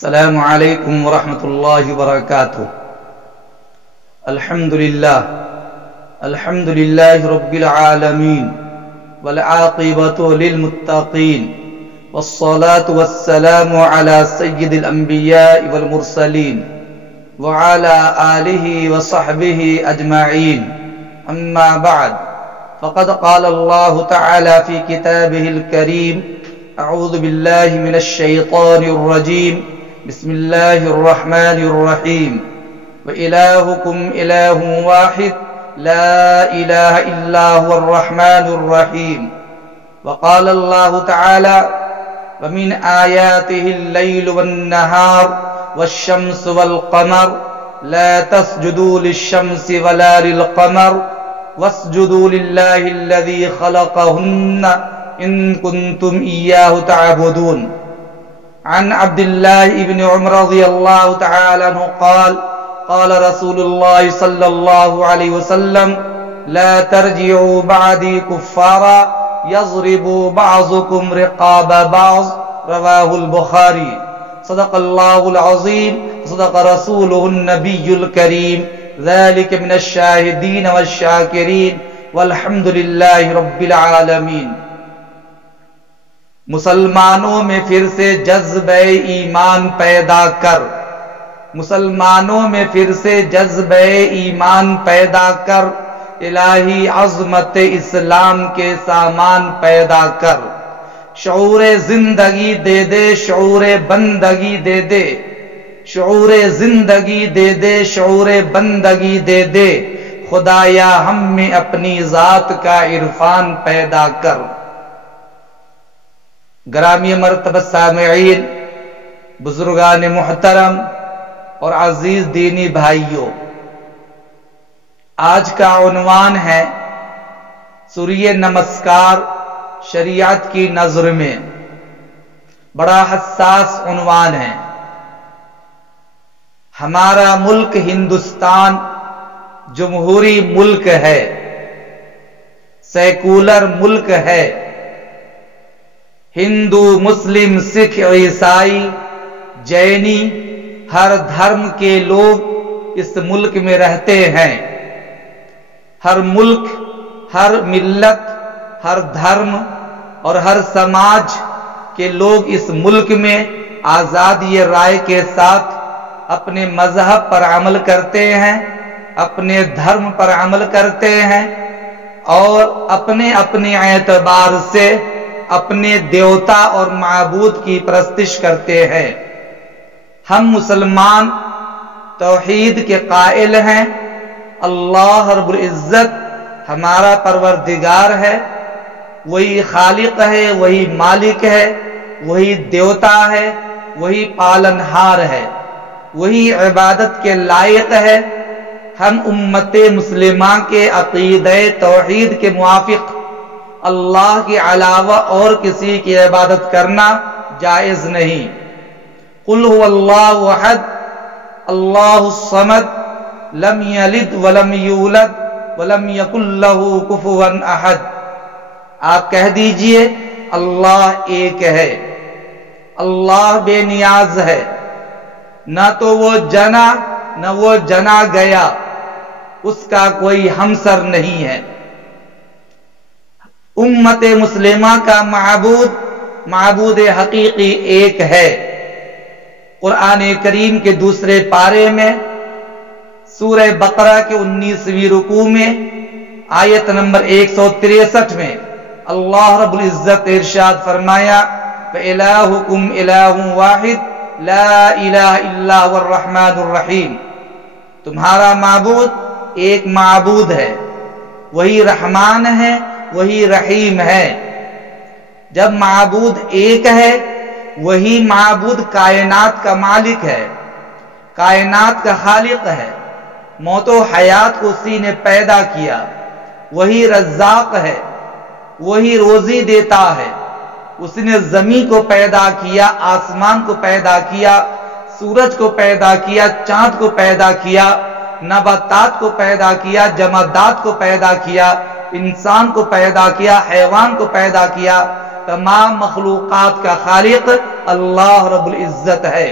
السلام علیکم ورحمۃ اللہ وبرکاتہ۔ الحمد للہ رب العالمین والعاقبۃ للمتقین والصلاة والسلام علی سید الانبیاء والمرسلین وعلى آلہ وصحبہ اجمعین، اما بعد فقد قال اللہ تعالی فی کتابہ الکریم: اعوذ باللہ من الشیطان الرجیم، بسم اللہ الرحمن الرحیم، وإلہکم الہ واحد لا الہ الا هو الرحمن الرحیم۔ وقال اللہ تعالی: ومن آیاته الليل والنهار والشمس والقمر لا تسجدوا للشمس ولا للقمر واسجدوا لله الذي خلقهن إن كنتم إياه تعبدون۔ عن عبد الله بن عمر رضي الله تعالى عنه قال: قال رسول الله صلى الله عليه وسلم: لا ترجعوا بعدي كفارا يضرب بعضكم رقاب بعض، رواه البخاري۔ صدق الله العظيم، صدق رسوله النبي الكريم، ذلك من الشاهدين والشاكرين، والحمد لله رب العالمين۔ مسلمانوں میں پھر سے جذبہ ایمان پیدا کر، مسلمانوں میں پھر سے جذبہ ایمان پیدا کر، الہی عظمت اسلام کے سامان پیدا کر۔ شعور زندگی دے دے، شعور بندگی دے دے، شعور زندگی دے دے، شعور بندگی دے دے، خدایا ہم میں اپنی ذات کا عرفان پیدا کر۔ گرامی مرتبہ سامعین، بزرگان محترم اور عزیز دینی بھائیوں، آج کا عنوان ہے سوریہ نمسکار شریعت کی نظر میں۔ بڑا حساس عنوان ہے۔ ہمارا ملک ہندوستان جمہوری ملک ہے، سیکولر ملک ہے۔ ہندو، مسلم، سکھ، عیسائی، جینی، ہر دھرم کے لوگ اس ملک میں رہتے ہیں۔ ہر ملک، ہر ملت، ہر دھرم اور ہر سماج کے لوگ اس ملک میں آزادی رائے کے ساتھ اپنے مذہب پر عمل کرتے ہیں، اپنے دھرم پر عمل کرتے ہیں، اور اپنے اپنے اعتبار سے اپنے دیوتا اور معبود کی پرستش کرتے ہیں۔ ہم مسلمان توحید کے قائل ہیں۔ اللہ رب العزت ہمارا پروردگار ہے، وہی خالق ہے، وہی مالک ہے، وہی دیوتا ہے، وہی پالنہار ہے، وہی عبادت کے لائق ہے۔ ہم امت مسلمہ کے عقیدہ توحید کے موافق اللہ کے علاوہ اور کسی کی عبادت کرنا جائز نہیں۔ قل هو اللہ احد اللہ الصمد لم یلد ولم یولد ولم یکن له کفوا احد۔ آپ کہہ دیجئے اللہ ایک ہے، اللہ بے نیاز ہے، نہ تو وہ جنا نہ وہ جنا گیا، اس کا کوئی ہمسر نہیں ہے۔ امت مسلمہ کا معبود حقیقی ایک ہے۔ قرآن کریم کے دوسرے پارے میں سورہ بقرہ کے 19ویں رکوع میں آیت نمبر 163 میں اللہ رب العزت ارشاد فرمایا: فَإِلَٰهُكُمْ إِلَٰهٌ وَاحِدٌ لَا إِلَٰهَ إِلَّا هُوَ الرَّحْمَٰنُ الرَّحِيمُ۔ تمہارا معبود ایک معبود ہے، وہی رحمان ہے، وہی رحیم ہے۔ جب معبود ایک ہے، وہی معبود کائنات کا مالک ہے، کائنات کا خالق ہے۔ موت و حیات کو اسی نے پیدا کیا، وہی رزاق ہے، وہی روزی دیتا ہے۔ اس نے زمین کو پیدا کیا، آسمان کو پیدا کیا، سورج کو پیدا کیا، چاند کو پیدا کیا، نباتات کو پیدا کیا، جمادات کو پیدا کیا، انسان کو پیدا کیا، حیوان کو پیدا کیا۔ تمام مخلوقات کا خالق اللہ رب العزت ہے۔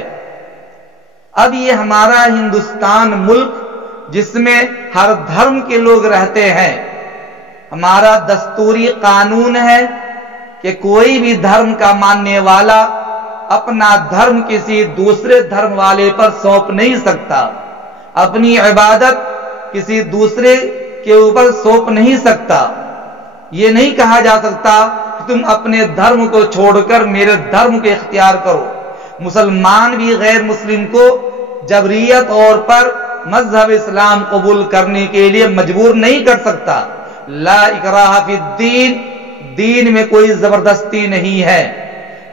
اب یہ ہمارا ہندوستان ملک جس میں ہر دھرم کے لوگ رہتے ہیں، ہمارا دستوری قانون ہے کہ کوئی بھی دھرم کا ماننے والا اپنا دھرم کسی دوسرے دھرم والے پر سونپ نہیں سکتا، اپنی عبادت کسی دوسرے کے اوپر سونپ نہیں سکتا۔ یہ نہیں کہا جا سکتا کہ تم اپنے دھرم کو چھوڑ کر میرے دھرم کو اختیار کرو۔ مسلمان بھی غیر مسلم کو جبریت طور پر مذہب اسلام قبول کرنے کے لیے مجبور نہیں کر سکتا۔ لا اکراہ فی الدین، دین میں کوئی زبردستی نہیں ہے۔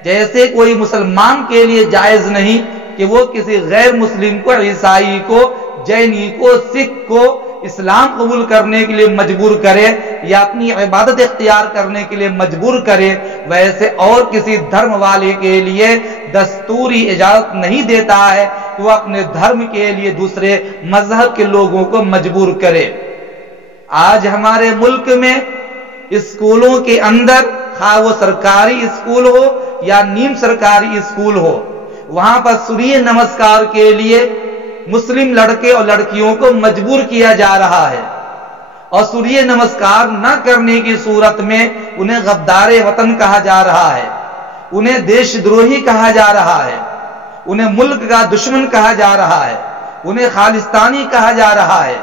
جیسے کوئی مسلمان کے لیے جائز نہیں کہ وہ کسی غیر مسلم کو، عیسائی کو، جینی کو، سکھ کو اسلام قبول کرنے کے لیے مجبور کرے یا اپنی عبادت اختیار کرنے کے لیے مجبور کرے، ویسے اور کسی دھرم والے کے لیے دستوری اجازت نہیں دیتا ہے کہ وہ اپنے دھرم کے لیے دوسرے مذہب کے لوگوں کو مجبور کرے۔ آج ہمارے ملک میں اسکولوں کے اندر، خواہ وہ سرکاری اسکول ہو یا نیم سرکاری اسکول ہو، وہاں پر سوریہ نمسکار کے لیے مسلم لڑکے اور لڑکیوں کو مجبور کیا جا رہا ہے، اور سوریہ نمسکار نہ کرنے کی صورت میں انہیں غدار وطن کہا جا رہا ہے، انہیں دیش دروہی کہا جا رہا ہے، انہیں ملک کا دشمن کہا جا رہا ہے، انہیں خالستانی کہا جا رہا ہے،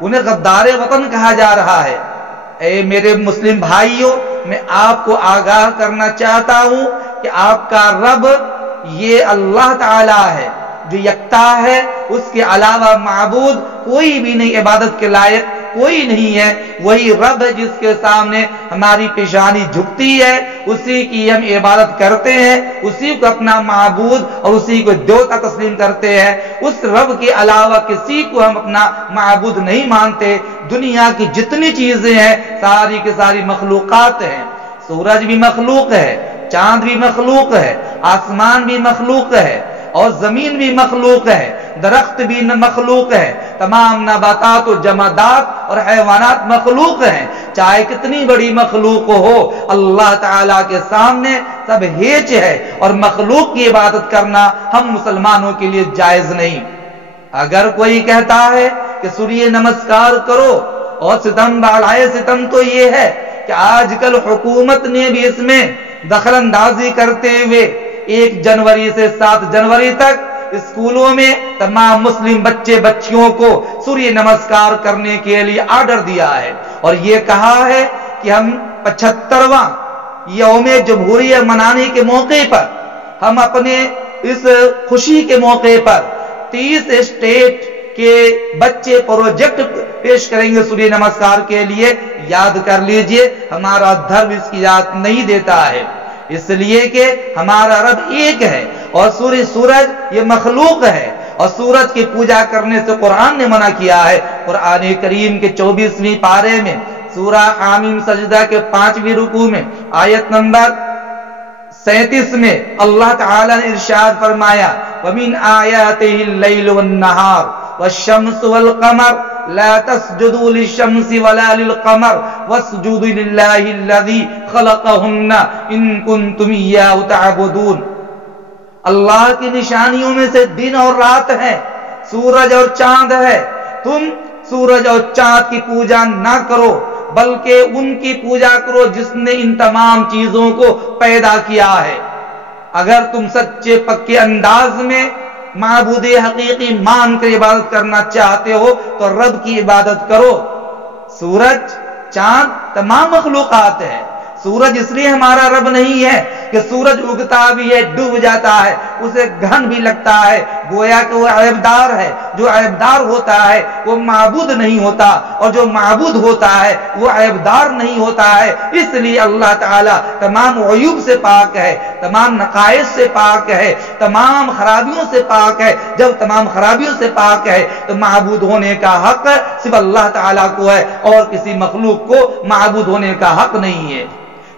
انہیں غدار وطن کہا جا رہا ہے۔ اے میرے مسلم بھائیوں، میں آپ کو آگاہ کرنا چاہتا ہوں کہ آپ کا رب یہ اللہ تعالی ہے جو یکتا ہے، اس کے علاوہ معبود کوئی بھی نہیں، عبادت کے لائق کوئی نہیں ہے۔ وہی رب ہے جس کے سامنے ہماری پیشانی جھکتی ہے، اسی کی ہم عبادت کرتے ہیں، اسی کو اپنا معبود اور اسی کو دیوتا تسلیم کرتے ہیں۔ اس رب کے علاوہ کسی کو ہم اپنا معبود نہیں مانتے۔ دنیا کی جتنی چیزیں ہیں ساری کی ساری مخلوقات ہیں، سورج بھی مخلوق ہے، چاند بھی مخلوق ہے، آسمان بھی مخلوق ہے، اور زمین بھی مخلوق ہے، درخت بھی مخلوق ہے، تمام نباتات و جمادات اور حیوانات مخلوق ہیں۔ چاہے کتنی بڑی مخلوق ہو، اللہ تعالیٰ کے سامنے سب ہیچ ہے، اور مخلوق کی عبادت کرنا ہم مسلمانوں کے لیے جائز نہیں۔ اگر کوئی کہتا ہے کہ سوریہ نمسکار کرو اور ستم بالائے ستم تو یہ ہے کہ آج کل حکومت نے بھی اس میں دخل اندازی کرتے ہوئے 1 جنوری سے 7 جنوری تک اسکولوں میں تمام مسلم بچے بچیوں کو سوریہ نمسکار کرنے کے لیے آرڈر دیا ہے، اور یہ کہا ہے کہ ہم 75واں یوم جمہوریہ منانے کے موقع پر، ہم اپنے اس خوشی کے موقع پر 30 اسٹیٹ کے بچے پروجیکٹ پیش کریں گے سوریہ نمسکار کے لیے۔ یاد کر لیجئے، ہمارا دھرم اس کی اجازت نہیں دیتا ہے، اس لیے کہ ہمارا رب ایک ہے، اور سورج یہ مخلوق ہے، اور سورج کی پوجا کرنے سے قرآن نے منع کیا ہے۔ قرآن کریم کے 24ویں پارے میں سورہ حامیم سجدہ کے 5ویں رکوع میں آیت نمبر 37 میں اللہ تعالی نے ارشاد فرمایا، وَمِنْ آيَاتِهِ اللَّيْلُ وَالنَّهَارُ وَالشَّمْسُ وَالْقَمَرُ لا تسجدوا للشمس ولا للقمر واسجدوا لله الذي خلقهن ان كنتم اياه تعبدون۔ اللہ کی نشانیوں میں سے دن اور رات ہے، سورج اور چاند ہے۔ تم سورج اور چاند کی پوجا نہ کرو، بلکہ ان کی پوجا کرو جس نے ان تمام چیزوں کو پیدا کیا ہے۔ اگر تم سچے پکے انداز میں معبود حقیقی مان کر عبادت کرنا چاہتے ہو تو رب کی عبادت کرو۔ سورج، چاند، تمام مخلوقات ہے۔ سورج اس لیے ہمارا رب نہیں ہے کہ سورج اگتا بھی ہے، ڈوب جاتا ہے، اسے گھن بھی لگتا ہے، گویا کہ وہ عیبدار ہے۔ جو عیبدار ہوتا ہے وہ معبود نہیں ہوتا، اور جو معبود ہوتا ہے وہ عیبدار نہیں ہوتا ہے۔ اس لیے اللہ تعالیٰ تمام عیوب سے پاک ہے، تمام نقائص سے پاک ہے، تمام خرابیوں سے پاک ہے۔ جب تمام خرابیوں سے پاک ہے تو معبود ہونے کا حق صرف اللہ تعالیٰ کو ہے، اور کسی مخلوق کو معبود ہونے کا حق نہیں ہے۔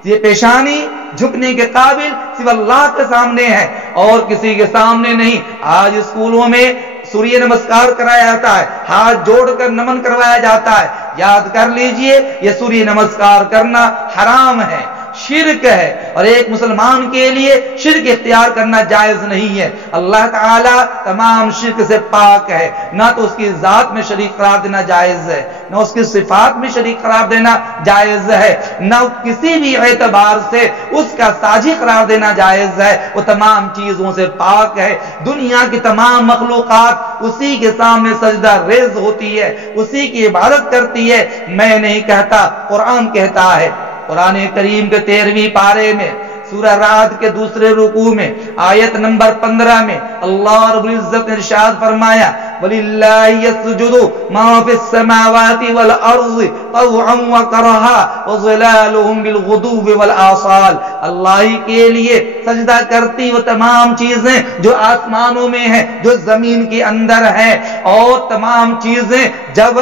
یہ پیشانی جھکنے کے قابل صرف اللہ کے سامنے ہے اور کسی کے سامنے نہیں۔ آج اسکولوں میں سوریہ نمسکار کرایا جاتا ہے، ہاتھ جوڑ کر نمن کروایا جاتا ہے۔ یاد کر لیجئے، یہ سوریہ نمسکار کرنا حرام ہے، شرک ہے، اور ایک مسلمان کے لیے شرک اختیار کرنا جائز نہیں ہے۔ اللہ تعالی تمام شرک سے پاک ہے، نہ تو اس کی ذات میں شریک قرار دینا جائز ہے، نہ اس کی صفات میں شریک قرار دینا جائز ہے، نہ کسی بھی اعتبار سے اس کا ساجی قرار دینا جائز ہے۔ وہ تمام چیزوں سے پاک ہے۔ دنیا کی تمام مخلوقات اسی کے سامنے سجدہ ریز ہوتی ہے، اسی کی عبادت کرتی ہے۔ میں نہیں کہتا، قرآن کہتا ہے۔ قرآن کریم کے 13ویں پارے میں سورہ رعد کے دوسرے رکوع میں آیت نمبر 15 میں اللہ رب العزت نے ارشاد فرمایا وَلِلَّهِ يَسْجُدُ مَا فِي السَّمَاوَاتِ وَالْأَرْضِ طَوْعًا وَكَرْهًا وَظِلَالُهُمْ بِالْغُدُوِّ وَالْآصَالِ، اللہ ہی کے لیے سجدہ کرتی وہ تمام چیزیں جو آسمانوں میں ہیں، جو زمین کے اندر ہیں، اور تمام چیزیں جب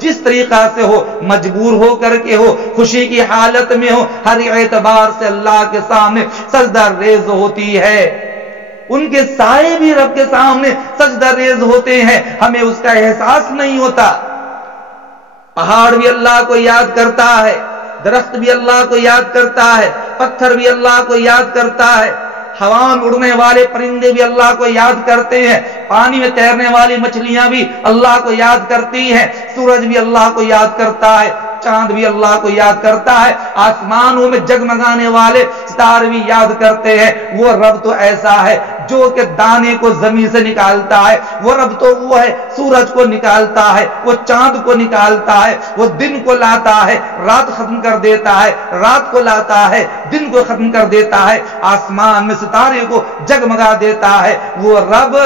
جس طریقہ سے ہو، مجبور ہو کر کے ہو، خوشی کی حالت میں ہو، ہر اعتبار سے اللہ کے سامنے سجدہ ریز ہوتی ہے۔ ان کے سائے بھی رب کے سامنے سجدہ ریز ہوتے ہیں، ہمیں اس کا احساس نہیں ہوتا۔ پہاڑ بھی اللہ کو یاد کرتا ہے، درخت بھی اللہ کو یاد کرتا ہے، پتھر بھی اللہ کو یاد کرتا ہے، ہوا میں اڑنے والے پرندے بھی اللہ کو یاد کرتے ہیں، پانی میں تیرنے والی مچھلیاں بھی اللہ کو یاد کرتی ہیں، سورج بھی اللہ کو یاد کرتا ہے، چاند بھی اللہ کو یاد کرتا ہے، آسمانوں میں جگمگانے والے ستارے بھی یاد کرتے ہیں۔ وہ رب تو ایسا ہے جو کہ دانے کو زمین سے نکالتا ہے، وہ رب تو وہ ہے سورج کو نکالتا ہے، وہ چاند کو نکالتا ہے، وہ دن کو لاتا ہے، رات ختم کر دیتا ہے، رات کو لاتا ہے، دن کو ختم کر دیتا ہے، آسمان میں ستارے کو جگمگا دیتا ہے۔ وہ رب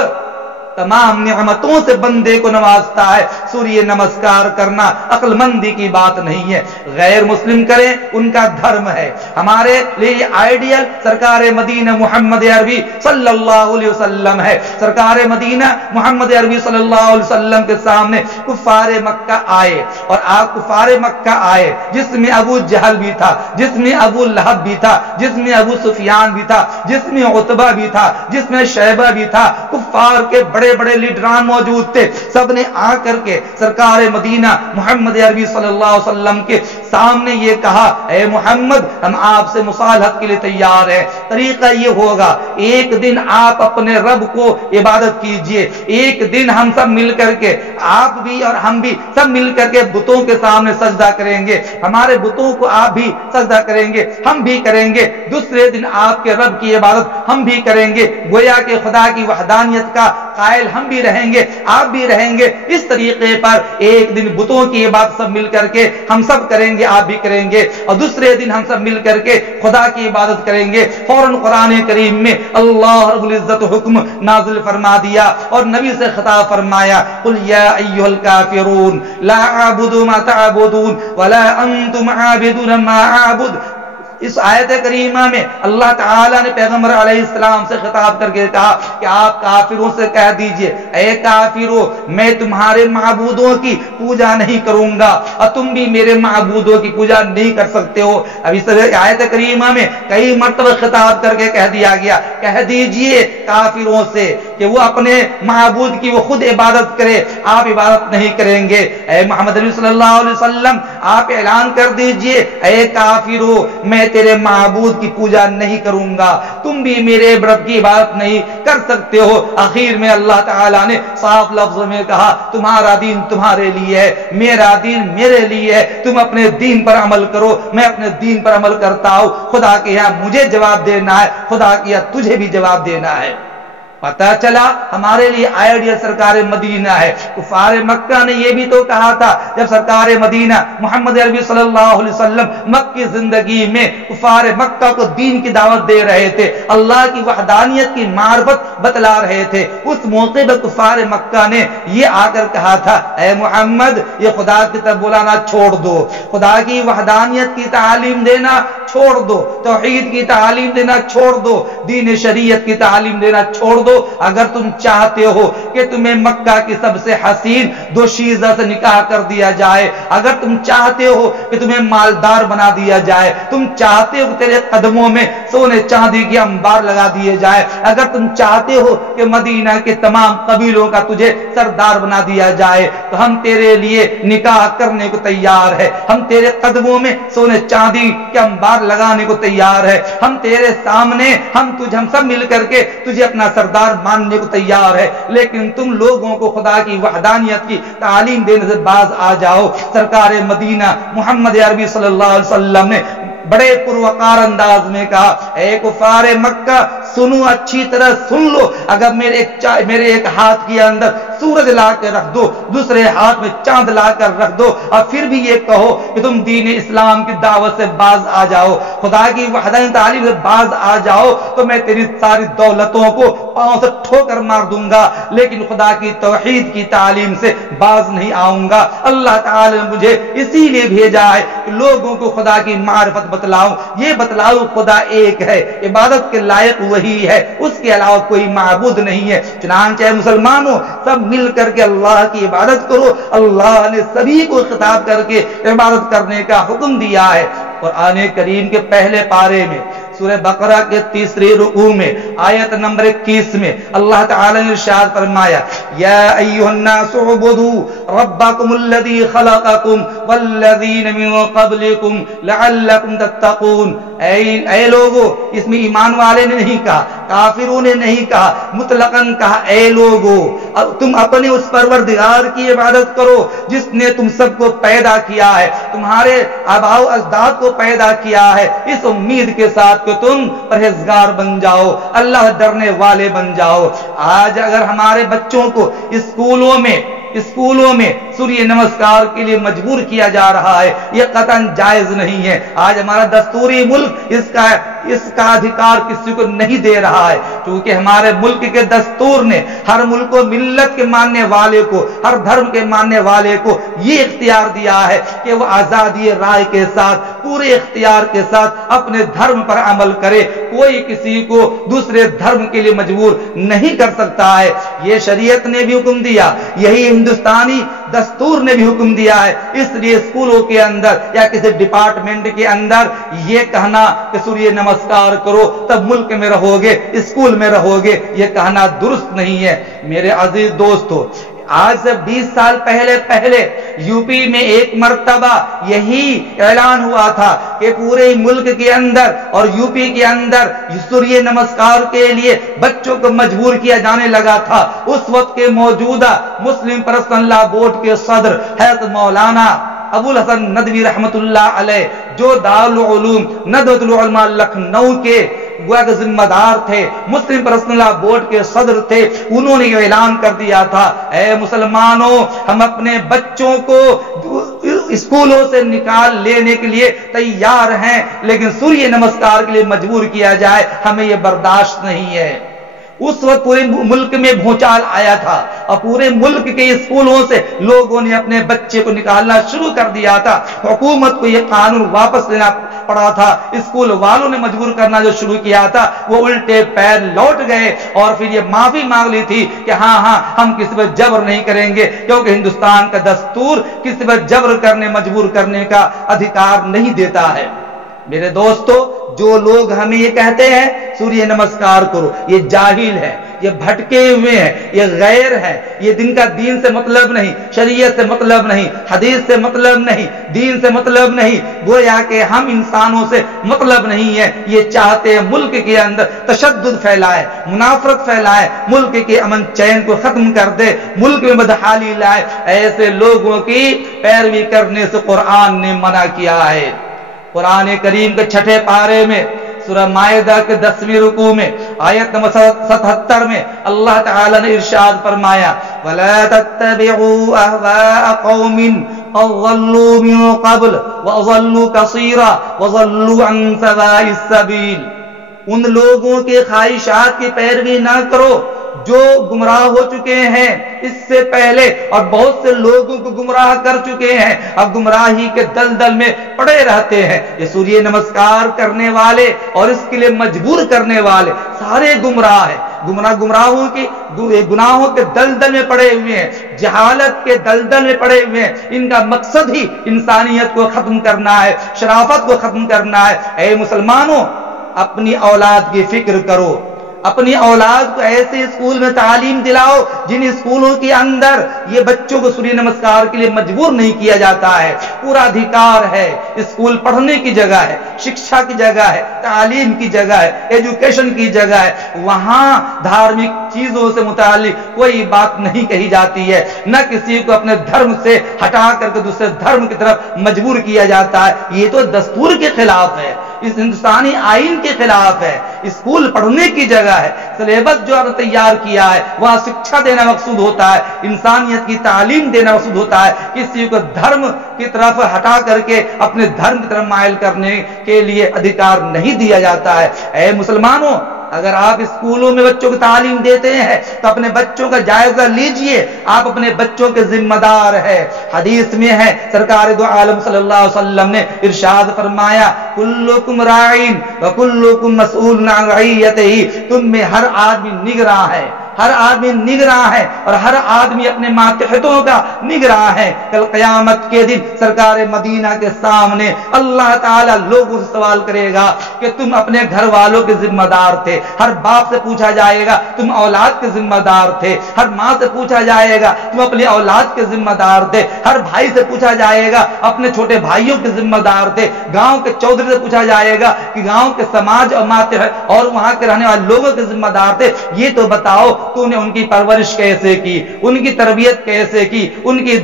تمام نعمتوں سے بندے کو نوازتا ہے۔ سوریہ نمسکار کرنا عقل مندی کی بات نہیں ہے، غیر مسلم کریں ان کا دھرم ہے۔ ہمارے لیے آئیڈیل سرکار مدینہ محمد عربی صلی اللہ علیہ وسلم ہے۔ سرکار مدینہ محمد عربی صلی اللہ علیہ وسلم کے سامنے کفار مکہ آئے، اور آپ کفار مکہ آئے جس میں ابو جہل بھی تھا، جس میں ابو لہب بھی تھا، جس میں ابو سفیان بھی تھا، جس میں عتبہ بھی تھا، جس میں شیبہ بھی تھا، کفار کے بڑے بڑے لیڈران موجود تھے۔ سب نے آ کر کے سرکار مدینہ محمد عربی صلی اللہ علیہ وسلم کے سامنے یہ کہا اے محمد ہم آپ سے مصالحت کے لیے تیار ہیں، طریقہ یہ ہوگا ایک دن آپ اپنے رب کو عبادت کیجئے، ایک دن ہم سب مل کر کے، آپ بھی اور ہم بھی سب مل کر کے بتوں کے سامنے سجدہ کریں گے، ہمارے بتوں کو آپ بھی سجدہ کریں گے، ہم بھی کریں گے، دوسرے دن آپ کے رب کی عبادت ہم بھی کریں گے، گویا کہ خدا کی وحدانیت کا قائل ہم بھی رہیں گے، آپ بھی رہیں گے۔ اس طریقے پر ایک دن بتوں کی عبادت سب مل کر کے ہم سب کریں گے، آپ بھی کریں گے، اور دوسرے دن ہم سب مل کر کے خدا کی عبادت کریں گے۔ فوراً قرآن کریم میں اللہ رب العزت حکم نازل فرما دیا اور نبی سے خطاب فرمایا قل یا ایھا الکافرون لا اعبد ما تعبدون ولا انتم عابدون ما اعبد۔ اس آیت کریمہ میں اللہ تعالیٰ نے پیغمبر علیہ السلام سے خطاب کر کے کہا کہ آپ کافروں سے کہہ دیجئے اے کافروں میں تمہارے معبودوں کی پوجا نہیں کروں گا اور تم بھی میرے معبودوں کی پوجا نہیں کر سکتے ہو۔ اب اس آیت کریمہ میں کئی مرتبہ خطاب کر کے کہہ دیا گیا کہہ دیجئے کافروں سے کہ وہ اپنے معبود کی وہ خود عبادت کرے، آپ عبادت نہیں کریں گے۔ اے محمد صلی اللہ علیہ وسلم آپ اعلان کر دیجئے اے کافروں میں تیرے معبود کی پوجا نہیں کروں گا، تم بھی میرے رب کی عبادت نہیں کر سکتے ہو۔ آخر میں اللہ تعالیٰ نے صاف لفظوں میں کہا تمہارا دین تمہارے لیے ہے، میرا دین میرے لیے ہے، تم اپنے دین پر عمل کرو، میں اپنے دین پر عمل کرتا ہوں۔ خدا کے یہاں مجھے جواب دینا ہے، خدا کے یہاں تجھے بھی جواب دینا ہے۔ پتہ چلا ہمارے لیے آئیڈیل سرکار مدینہ ہے۔ کفار مکہ نے یہ بھی تو کہا تھا جب سرکار مدینہ محمد عربی صلی اللہ علیہ وسلم مکی زندگی میں کفار مکہ کو دین کی دعوت دے رہے تھے، اللہ کی وحدانیت کی معرفت بتلا رہے تھے، اس موقع پر کفار مکہ نے یہ آ کر کہا تھا اے محمد یہ خدا کی طرف بلانا چھوڑ دو، خدا کی وحدانیت کی تعلیم دینا چھوڑ دو، توحید کی تعلیم دینا چھوڑ دو، دین شریعت کی تعلیم دینا چھوڑ دو۔ اگر تم چاہتے ہو کہ تمہیں مکہ کی سب سے حسین دوشیزہ سے نکاح کر دیا جائے، اگر تم چاہتے ہو کہ تمہیں مالدار بنا دیا جائے، تم چاہتے ہو کہ تیرے قدموں میں سونے چاندی کے انبار لگا دیے جائے، اگر تم چاہتے ہو کہ مدینہ کے تمام قبیلوں کا تجھے سردار بنا دیا جائے تو ہم تیرے لیے نکاح کرنے کو تیار ہے، ہم تیرے قدموں میں سونے چاندی کے انبار ہاتھ لگانے کو تیار ہے. ہم تیرے سامنے ہم سب مل کر کے تجھے اپنا سردار ماننے کو تیار ہے, لیکن تم لوگوں کو خدا کی وحدانیت کی تعلیم دینے سے باز آ جاؤ. سرکار مدینہ محمد عربی صلی اللہ علیہ وسلم نے بڑے پروقار انداز میں کہا, اے کفار مکہ سنو, اچھی طرح سن لو, اگر میرے ایک ہاتھ کے اندر سورج لا کے رکھ دو, دوسرے ہاتھ میں چاند لا کر رکھ دو, اور پھر بھی یہ کہو کہ تم دین اسلام کی دعوت سے باز آ جاؤ, خدا کی وحدانیت تعلیم سے باز آ جاؤ, تو میں تیری ساری دولتوں کو پاؤں سے ٹھوکر مار دوں گا, لیکن خدا کی توحید کی تعلیم سے باز نہیں آؤں گا. اللہ تعالی نے مجھے اسی لیے بھیجا ہے کہ لوگوں کو خدا کی معرفت بتلاؤں, یہ بتلاؤں خدا ایک ہے, عبادت کے لائق وہی ہے, اس کے علاوہ کوئی معبود نہیں ہے. چنانچہ مسلمانوں سب مل کر کے اللہ کی عبادت کرو. اللہ نے سبھی کو خطاب کر کے عبادت کرنے کا حکم دیا ہے. قرآن کریم کے پہلے پارے میں سورہ بقرہ کے تیسری رکوع میں آیت نمبر 21 میں اللہ تعالی نے ارشاد فرمایا, یا ایھا الناس اعبدوا ربکم الذی خلقکم والذین من قبلکم لعلکم تتقون. اے لوگو, اس میں ایمان والے نے نہیں کہا, کافروں نے نہیں کہا, مطلقاً کہا اے لوگو تم اپنے اس پروردگار کی عبادت کرو جس نے تم سب کو پیدا کیا ہے, تمہارے آباء و اجداد کو پیدا کیا ہے, اس امید کے ساتھ کہ تم پرہیزگار بن جاؤ, اللہ ڈرنے والے بن جاؤ. آج اگر ہمارے بچوں کو اسکولوں میں سوریہ نمسکار کے لیے مجبور کیا جا رہا ہے, یہ قطعاً جائز نہیں ہے. آج ہمارا دستوری ملک اس کا ادھیکار کسی کو نہیں دے رہا ہے, کیونکہ ہمارے ملک کے دستور نے ہر ملک و ملت کے ماننے والے کو, ہر دھرم کے ماننے والے کو یہ اختیار دیا ہے کہ وہ آزادی رائے کے ساتھ, پورے اختیار کے ساتھ اپنے دھرم پر عمل کرے. کوئی کسی کو دوسرے دھرم کے لیے مجبور نہیں کر سکتا ہے. یہ شریعت نے بھی حکم دیا, یہی ہندوستانی دستور نے بھی حکم دیا ہے. اس لیے اسکولوں کے اندر یا کسی ڈپارٹمنٹ کے اندر یہ کہنا کہ سوریہ نمسکار کرو تب ملک میں رہو گے, اسکول میں رہو گے, یہ کہنا درست نہیں ہے. میرے عزیز دوستو, آج سے 20 سال پہلے یو پی میں ایک مرتبہ یہی اعلان ہوا تھا کہ پورے ملک کے اندر اور یو پی کے اندر سوریہ نمسکار کے لیے بچوں کو مجبور کیا جانے لگا تھا. اس وقت کے موجودہ مسلم پرسنل لا بورڈ کے صدر حضرت مولانا ابو الحسن ندوی رحمت اللہ علیہ, جو دارالعلوم ندوۃ العلماء لکھنؤ کے ذمہ دار تھے, مسلم پرسنل لا بورڈ کے صدر تھے, انہوں نے یہ اعلان کر دیا تھا, اے مسلمانوں ہم اپنے بچوں کو اسکولوں سے نکال لینے کے لیے تیار ہیں, لیکن سوریہ نمسکار کے لیے مجبور کیا جائے ہمیں یہ برداشت نہیں ہے. اس وقت پورے ملک میں بھونچال آیا تھا اور پورے ملک کے اسکولوں سے لوگوں نے اپنے بچے کو نکالنا شروع کر دیا تھا. حکومت کو یہ قانون واپس لینا پڑا تھا. اسکول والوں نے مجبور کرنا جو شروع کیا تھا وہ الٹے پیر لوٹ گئے اور پھر یہ معافی مانگ لی تھی کہ ہاں ہم کسی پر جبر نہیں کریں گے, کیونکہ ہندوستان کا دستور کسی پر جبر کرنے مجبور کرنے کا ادھیکار نہیں دیتا ہے. میرے دوستو, جو لوگ ہمیں یہ کہتے ہیں سوریہ نمسکار کرو, یہ جاہل ہے, یہ بھٹکے ہوئے ہیں, یہ غیر ہے, یہ دن کا دین سے مطلب نہیں, شریعت سے مطلب نہیں, حدیث سے مطلب نہیں, دین سے مطلب نہیں, گویا کہ ہم انسانوں سے مطلب نہیں ہے. یہ چاہتے ہیں ملک کے اندر تشدد پھیلائے, منافرت پھیلائے, ملک کے امن چین کو ختم کر دے, ملک میں بدحالی لائے. ایسے لوگوں کی پیروی کرنے سے قرآن نے منع کیا ہے. قرآن کریم کے 6 پارے میں سورہ مائدہ کے 10ویں رکوع میں آیت نمبر 77 میں اللہ تعالی نے ارشاد فرمایا, وَلَا تَتَّبِعُوا أَهْوَاءَ قَوْمٍ قَدْ ضَلُّوا مِن قَبْلُ وَأَضَلُّوا كَثِيرًا وَضَلُّوا عَن سَوَاءِ السَّبِيلِ. ان لوگوں کے خواہشات کی پیروی نہ کرو جو گمراہ ہو چکے ہیں اس سے پہلے, اور بہت سے لوگوں کو گمراہ کر چکے ہیں, اب گمراہی کے دلدل میں پڑے رہتے ہیں. یہ سوریہ نمسکار کرنے والے اور اس کے لیے مجبور کرنے والے سارے گمراہ ہیں. گمراہوں کی گناہوں کے دلدل میں پڑے ہوئے ہیں, جہالت کے دلدل میں پڑے ہوئے ہیں. ان کا مقصد ہی انسانیت کو ختم کرنا ہے, شرافت کو ختم کرنا ہے. اے مسلمانوں, اپنی اولاد کی فکر کرو, اپنی اولاد کو ایسے اسکول میں تعلیم دلاؤ جن اسکولوں کے اندر یہ بچوں کو سوریہ نمسکار کے لیے مجبور نہیں کیا جاتا ہے. پورا ادھیکار ہے. اسکول پڑھنے کی جگہ ہے, شکشا کی جگہ ہے, تعلیم کی جگہ ہے, ایجوکیشن کی جگہ ہے. وہاں دھارمک چیزوں سے متعلق کوئی بات نہیں کہی جاتی ہے. نہ کسی کو اپنے دھرم سے ہٹا کر کے دوسرے دھرم کی طرف مجبور کیا جاتا ہے. یہ تو دستور کے خلاف ہے, اس ہندوستانی آئین کے خلاف ہے. اسکول پڑھنے کی جگہ ہے. سلیبس جو آپ نے تیار کیا ہے وہاں شکشا دینا مقصود ہوتا ہے, انسانیت کی تعلیم دینا مقصود ہوتا ہے. کسی کو دھرم کی طرف ہٹا کر کے اپنے دھرم کی طرف مائل کرنے کے لیے ادھیکار نہیں دیا جاتا ہے. اے مسلمانوں, اگر آپ اسکولوں میں بچوں کو تعلیم دیتے ہیں تو اپنے بچوں کا جائزہ لیجئے. آپ اپنے بچوں کے ذمہ دار ہیں. حدیث میں ہے, سرکار دو عالم صلی اللہ علیہ وسلم نے ارشاد فرمایا, کلکم راعین وکلکم مسئول عن رعیتہ. تم میں ہر آدمی نگراں ہے, ہر آدمی نگراں ہے, اور ہر آدمی اپنے ماتحتوں کا نگراں ہے. کل قیامت کے دن سرکار مدینہ کے سامنے اللہ تعالیٰ لوگوں سے سوال کرے گا کہ تم اپنے گھر والوں کے ذمہ دار تھے. ہر باپ سے پوچھا جائے گا تم اولاد کے ذمہ دار تھے. ہر ماں سے پوچھا جائے گا تم اپنی اولاد کے ذمہ دار تھے. ہر بھائی سے پوچھا جائے گا اپنے چھوٹے بھائیوں کے ذمہ دار تھے. گاؤں کے چودھری سے پوچھا جائے گا کہ گاؤں کے سماج اور ماتحت اور وہاں کے رہنے والے لوگوں کے ذمہ دار تھے. یہ تو بتاؤ تو نے ان کی پرورش کیسے کی, ان کی تربیت کیسے کی, ان کی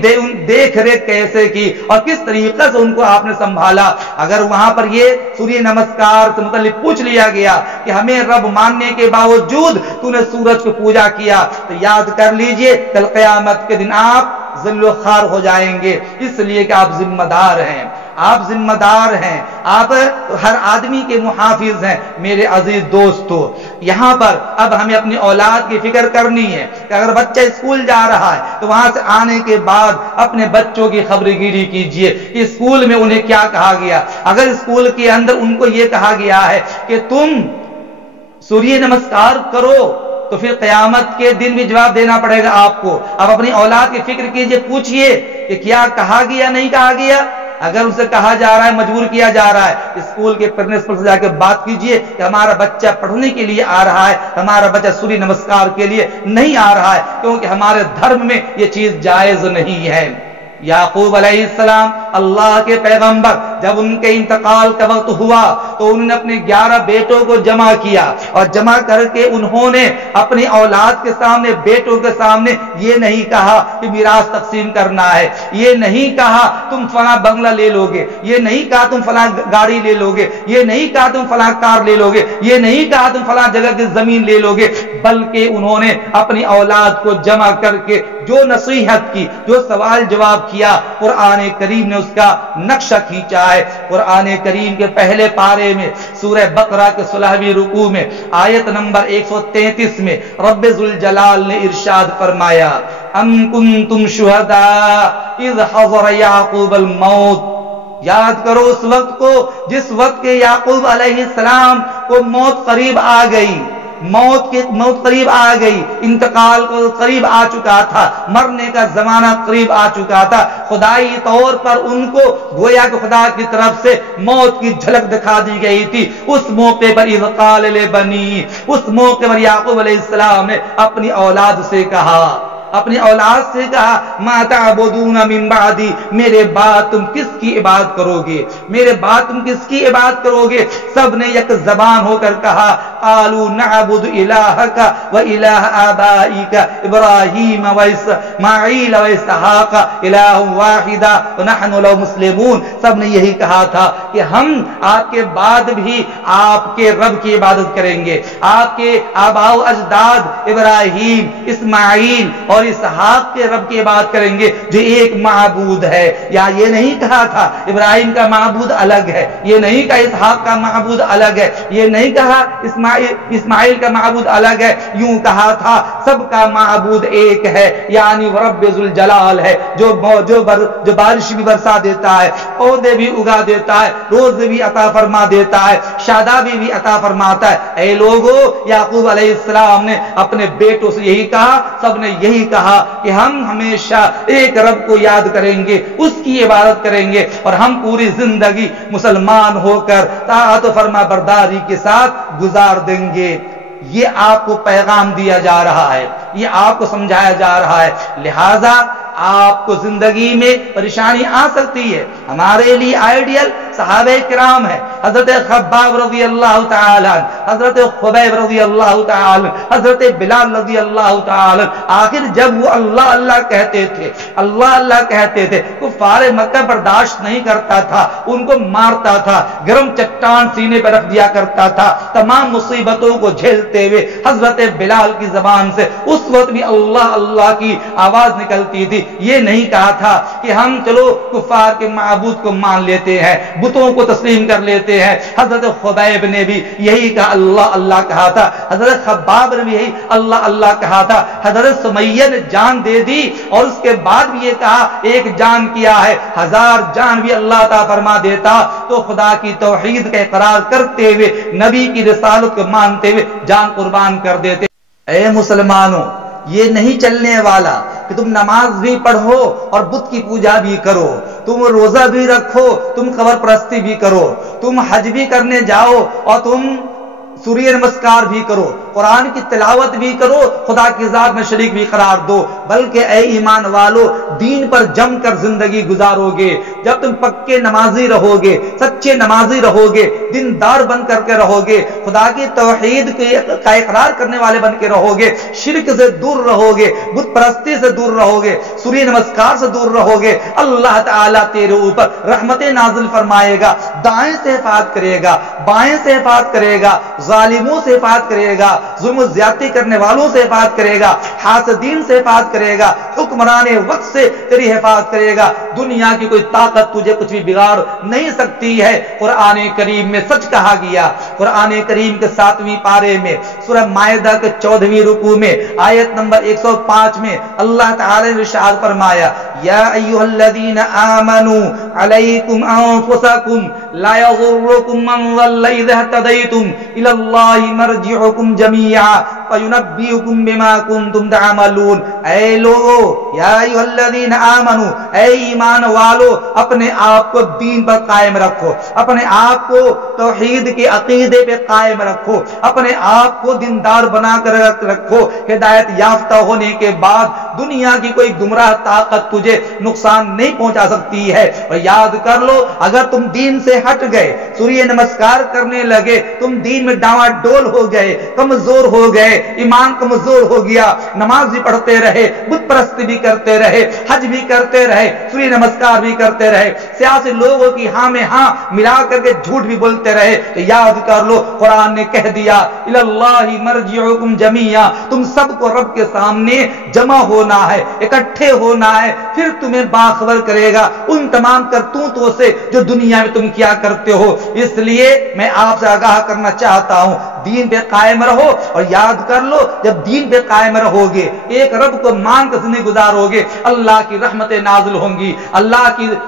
دیکھ ریکھ کیسے کی, اور کس طریقے سے ان کو آپ نے سنبھالا. اگر وہاں پر یہ سوریہ نمسکار سے متعلق پوچھ لیا گیا کہ ہمیں رب ماننے کے باوجود تو نے سورج کو پوجا کیا, تو یاد کر لیجئے کل قیامت کے دن آپ ذل و خوار ہو جائیں گے. اس لیے کہ آپ ذمہ دار ہیں, آپ ذمہ دار ہیں, آپ ہر آدمی کے محافظ ہیں. میرے عزیز دوستو, یہاں پر اب ہمیں اپنی اولاد کی فکر کرنی ہے کہ اگر بچہ اسکول جا رہا ہے تو وہاں سے آنے کے بعد اپنے بچوں کی خبر گیری کیجئے کہ اسکول میں انہیں کیا کہا گیا. اگر اسکول کے اندر ان کو یہ کہا گیا ہے کہ تم سوریہ نمسکار کرو تو پھر قیامت کے دن بھی جواب دینا پڑے گا آپ کو. اب اپنی اولاد کی فکر کیجئے, پوچھئے کہ کیا کہا گیا نہیں کہا گیا. اگر اسے کہا جا رہا ہے, مجبور کیا جا رہا ہے, اسکول کے پرنسپل سے جا کے بات کیجئے کہ ہمارا بچہ پڑھنے کے لیے آ رہا ہے, ہمارا بچہ سوریہ نمسکار کے لیے نہیں آ رہا ہے, کیونکہ ہمارے دھرم میں یہ چیز جائز نہیں ہے. یعقوب علیہ السلام اللہ کے پیغمبر, جب ان کے انتقال کا وقت ہوا تو انہوں نے اپنے 11 بیٹوں کو جمع کیا, اور جمع کر کے انہوں نے اپنی اولاد کے سامنے, بیٹوں کے سامنے یہ نہیں کہا کہ میراث تقسیم کرنا ہے, یہ نہیں کہا تم فلاں بنگلہ لے لو گے, یہ نہیں کہا تم فلاں گاڑی لے لو گے, یہ نہیں کہا تم فلاں کار لے لو گے, یہ نہیں کہا تم فلاں جگہ کی زمین لے لو گے, بلکہ انہوں نے اپنی اولاد کو جمع کر کے جو نصیحت کی, جو سوال جواب کیا, قرآن کریم نے اس کا نقشہ کھینچا ہے. قرآن کریم کے پہلے پارے میں سورہ بقرہ کے 16ویں رکوع میں آیت نمبر 133 میں رب ذوالجلال نے ارشاد فرمایا, ام کنتم شہداء اذ حضر یعقوب الموت. یاد کرو اس وقت کو جس وقت کے یعقوب علیہ السلام کو موت قریب آ گئی, موت قریب آ گئی, انتقال کو قریب آ چکا تھا, مرنے کا زمانہ قریب آ چکا تھا. خدائی طور پر ان کو گویا کہ خدا کی طرف سے موت کی جھلک دکھا دی گئی تھی. اس موقع پر اذ قال لبنی, اس موقع پر یعقوب علیہ السلام نے اپنی اولاد سے کہا, اپنی اولاد سے کہا, ما تعبدون من بعدی, میرے بعد تم کس کی عبادت کرو گے, میرے بعد تم کس کی عبادت کرو گے. سب نے یک زبان ہو کر کہا, قالوا نعبد الہک و الہ آبائک ابراہیم و اسماعیل و اسحاق الہ واحدا ونحن له مسلمون. سب نے یہی کہا تھا کہ ہم آپ کے بعد بھی آپ کے رب کی عبادت کریں گے, آپ کے آباء و اجداد ابراہیم, اسماعیل اور اسحاق کے رب کی عبادت کریں گے جو ایک معبود ہے. یا یہ نہیں کہا تھا ابراہیم کا معبود الگ ہے, یہ نہیں کہا اسحاق کا معبود الگ ہے, یہ نہیں کہا اسماعیل کا معبود الگ ہے, یوں کہا تھا سب کا معبود ایک ہے, یعنی رب ذوالجلال ہے جو بارش بھی برسا دیتا ہے, پودے بھی اگا دیتا ہے, روزے بھی عطا فرما دیتا ہے, شادابی بھی عطا فرماتا ہے. اے لوگو, یعقوب علیہ السلام نے اپنے بیٹوں سے یہی کہا, سب نے یہی کہا کہ ہم ہمیشہ ایک رب کو یاد کریں گے, اس کی عبادت کریں گے, اور ہم پوری زندگی مسلمان ہو کر طاعت و فرما برداری کے ساتھ گزار دیں گے. یہ آپ کو پیغام دیا جا رہا ہے، یہ آپ کو سمجھایا جا رہا ہے۔ لہذا آپ کو زندگی میں پریشانی آ سکتی ہے۔ ہمارے لیے آئیڈیل صحابہ کرام ہے، حضرت خباب رضی اللہ تعالی عنہ، حضرت خبیب رضی اللہ تعالی عنہ، حضرت بلال رضی اللہ تعالی عنہ۔ آخر جب وہ اللہ اللہ کہتے تھے، اللہ اللہ کہتے تھے، کفار مکہ برداشت نہیں کرتا تھا، ان کو مارتا تھا، گرم چٹان سینے پر رکھ دیا کرتا تھا۔ تمام مصیبتوں کو جھیلتے ہوئے حضرت بلال کی زبان سے اس وقت بھی اللہ اللہ کی آواز نکلتی تھی۔ یہ نہیں کہا تھا کہ ہم چلو کفار کے معبود کو مان لیتے ہیں، بتوں کو تسلیم کر لیتے ہیں۔ حضرت خبیب نے بھی یہی کہا، اللہ اللہ کہا تھا۔ حضرت خباب نے بھی یہی اللہ اللہ کہا تھا۔ حضرت سمیہ نے جان دے دی اور اس کے بعد بھی یہ کہا ایک جان کیا ہے، 1000 جان بھی اللہ تعالیٰ فرما دیتا تو خدا کی توحید کا اقرار کرتے ہوئے، نبی کی رسالت کو مانتے ہوئے جان قربان کر دیتے۔ اے مسلمانوں، یہ نہیں چلنے والا کہ تم نماز بھی پڑھو اور بت کی پوجا بھی کرو، تم روزہ بھی رکھو، تم قبر پرستی بھی کرو، تم حج بھی کرنے جاؤ اور تم سوریہ نمسکار بھی کرو، قرآن کی تلاوت بھی کرو، خدا کی ذات میں شریک بھی قرار دو، بلکہ اے ایمان والو دین پر جم کر زندگی گزارو گے۔ جب تم پکے نمازی رہو گے، سچے نمازی رہو گے، دیندار بن کر کے رہو گے، خدا کی توحید کا اقرار کرنے والے بن کے رہو گے، شرک سے دور رہو گے، بت پرستی سے دور رہو گے، سوریہ نمسکار سے دور رہو گے، اللہ تعالیٰ تیرے اوپر رحمتیں نازل فرمائے گا، دائیں سے حفاظت کرے گا، بائیں سے حفاظت کرے گا، ظالموں سے حفاظت کرے گا، ظلم و زیادتی کرنے والوں سے حفاظت کرے گا، حاسدین سے حفاظت کرے گا، حکمران وقت سے تیری حفاظت کرے گا۔ دنیا کی کوئی طاقت تجھے کچھ بھی بگاڑ نہیں سکتی ہے۔ قرآن کریم میں سچ کہا گیا، قرآن کریم کے 7ویں پارے میں سورہ مائدہ کے 14ویں رکوع میں آیت نمبر 105 میں اللہ تعالی نے ارشاد فرمایا، یا ایھا الذین آمنوا علیکم انفسکم لا یضرکم من ضل اذا اهتدیتم الی اللہ مرجعکم جمیعا فینبئکم بما کنتم تعملون۔ اے لوگو، یا ایھا الذین آمنوا، اے ایمان والو، اپنے آپ کو دین پر قائم رکھو، اپنے آپ کو توحید کے عقیدے پہ قائم رکھو، اپنے آپ کو دیندار بنا کر رکھو۔ ہدایت یافتہ ہونے کے بعد دنیا کی کوئی گمراہ طاقت تجھے نقصان نہیں پہنچا سکتی ہے۔ اور یاد کر لو، اگر تم دین سے ہٹ گئے، سوریہ نمسکار کرنے لگے، تم دین میں ڈاواں ڈول ہو گئے، کمزور ہو گئے، ایمان کمزور ہو گیا، نماز بھی پڑھتے رہے، بت پرستی بھی کرتے رہے، حج بھی کرتے رہے، سوریہ نمسکار بھی کرتے رہے، سیاسی لوگوں کی ہاں میں ہاں ملا کر کے جھوٹ بھی بولتے رہے، تو یاد کر لو قرآن نے کہہ دیا الی اللہ مرجعکم جمیعا، تم سب کو رب کے سامنے جمع ہونا ہے، اکٹھے ہونا ہے، پھر تمہیں باخبر کرے گا ان تمام کرتوتوں سے جو دنیا میں تم کیا کرتے ہو۔ اس لیے میں آپ سے آگاہ کرنا چاہتا ہوں، دین پہ قائم رہو، اور یاد کر لو جب دین پہ قائم رہو گے، ایک رب کو مان کر زندگی گزارو گے، اللہ کی رحمتیں نازل ہوں گی، اللہ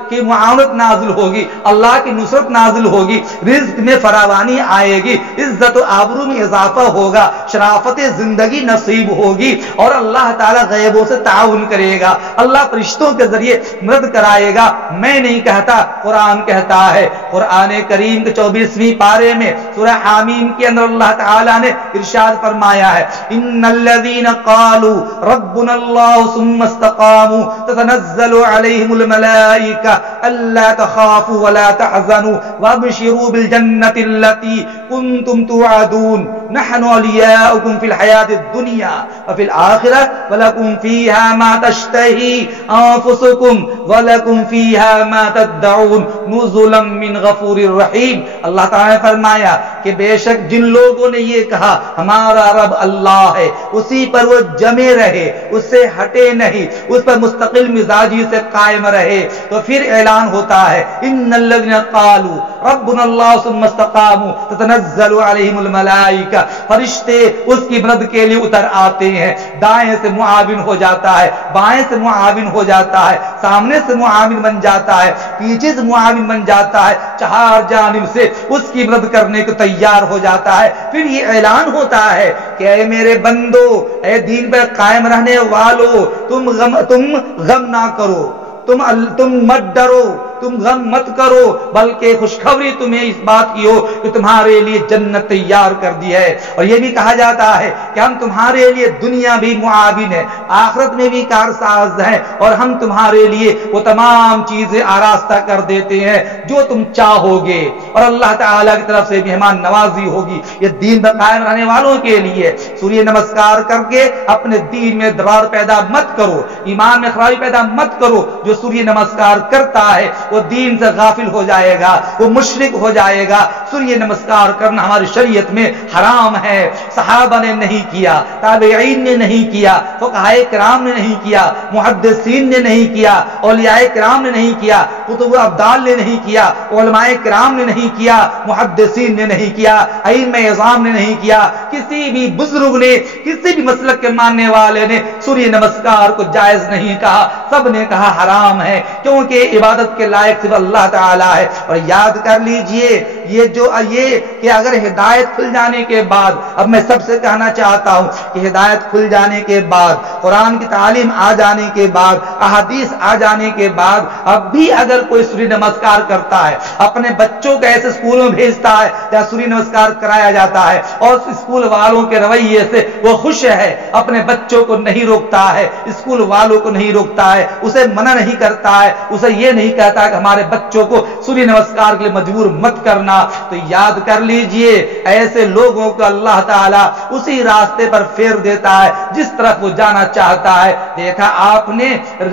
کی معاونت نازل ہوگی، اللہ کی نصرت نازل ہوگی، رزق میں فراوانی آئے گی، عزت و آبرو میں اضافہ ہوگا، شرافت زندگی نصیب ہوگی، اور اللہ تعالیٰ غیبوں سے تعاون کرے گا، اللہ فرشتوں کے ذریعے مدد کرائے گا۔ میں نہیں کہتا، قرآن کہتا ہے۔ قرآن کریم کے 24ویں پارے میں سورہ حامیم کے اندر اللہ تعالیٰ نے ارشاد فرمایا ہے، ان الذین قالوا ربنا اللہ ثم استقاموا تتنزل علیہم الملائکہ الا تخافوا ولا تحزنوا وابشروا بالجنة التي كنتم توعدون نحن اولیاؤکم فی الحیاة الدنیا وفی الآخرہ ولکم فیہا ما تشتہی انفسکم ولکم فیہا ما تدعون نزلا من غفور الرحیم۔ اللہ تعالیٰ نے فرمایا کہ بے شک جن لوگوں نے یہ کہا ہمارا رب اللہ ہے، اسی پر وہ جمے رہے، اس سے ہٹے نہیں، اس پر مستقل مزاجی سے قائم رہے، تو پھر اعلان ہوتا ہے ان الذین قالوا ربنا اللہ ثم استقاموا تتنزل علیہم الملائکہ، فرشتے اس کی مدد کے لیے اتر آتے ہیں، دائیں سے معاون ہو جاتا ہے، بائیں سے معاون ہو جاتا ہے، سامنے سے معاون بن جاتا ہے، پیچھے سے معاون بن جاتا ہے، چہار جانب سے اس کی مدد کرنے کو تیار ہو جاتا ہے۔ پھر یہ اعلان ہوتا ہے کہ اے میرے بندو، اے دین پر قائم رہنے والو، تم غم نہ کرو، تم مت ڈرو، تم غم مت کرو بلکہ خوشخبری تمہیں اس بات کی ہو کہ تمہارے لیے جنت تیار کر دی ہے. اور یہ بھی کہا جاتا ہے کہ ہم تمہارے لیے دنیا بھی معاون ہے, آخرت میں بھی کارساز ہے, اور ہم تمہارے لیے وہ تمام چیزیں آراستہ کر دیتے ہیں جو تم چاہو گے, اور اللہ تعالیٰ کی طرف سے مہمان نوازی ہوگی. یہ دین پر قائم رہنے والوں کے لیے سورہ نمسکار کر کے اپنے دین میں درار پیدا مت کرو, ایمان میں خرابی پیدا مت کرو. جو سورہ نمسکار کرتا ہے وہ دین سے غافل ہو جائے گا, وہ مشرک ہو جائے گا. سورہ نمسکار کرنا ہماری شریعت میں حرام ہے. صحابہ نے نہیں کیا, تابعین نے نہیں کیا, فقہاء کرام نے نہیں کیا, محدثین نے نہیں کیا, اولیاء کرام نے نہیں کیا, کتب ابدال نے نہیں کیا, علماء کرام نے نہیں کیا, محدثین نے نہیں کیا, ائمہ اعظام نے نہیں کیا. کسی بھی بزرگ نے, کسی بھی مسلک کے ماننے والے نے سورہ نمسکار کو جائز نہیں کہا, سب نے کہا حرام ہے, کیونکہ عبادت کے لائق صرف اللہ تعالی ہے. اور یاد کر لیجئے یہ کہ اگر ہدایت کھل جانے کے بعد, اب میں سب سے کہنا چاہتا ہوں کہ ہدایت کھل جانے کے بعد, قرآن کی تعلیم آ جانے کے بعد, احادیث آ جانے کے بعد, اب بھی اگر کوئی سورہ نمسکار کرتا ہے, اپنے بچوں کو ایسے اسکول میں بھیجتا ہے جہاں سورہ نمسکار کرایا جاتا ہے, اور اسکول والوں کے رویے سے وہ خوش ہے, اپنے بچوں کو نہیں روکتا ہے, اسکول والوں کو نہیں روکتا ہے, اسے منع نہیں کرتا ہے, اسے یہ نہیں کہتا کہ ہمارے بچوں کو سورہ نمسکار کے لیے مجبور مت کرنا, تو یاد کر لیجئے ایسے لوگوں کو اللہ تعالیٰ اسی راستے پر پھیر دیتا ہے جس طرف وہ جانا چاہتا ہے. دیکھا آپ نے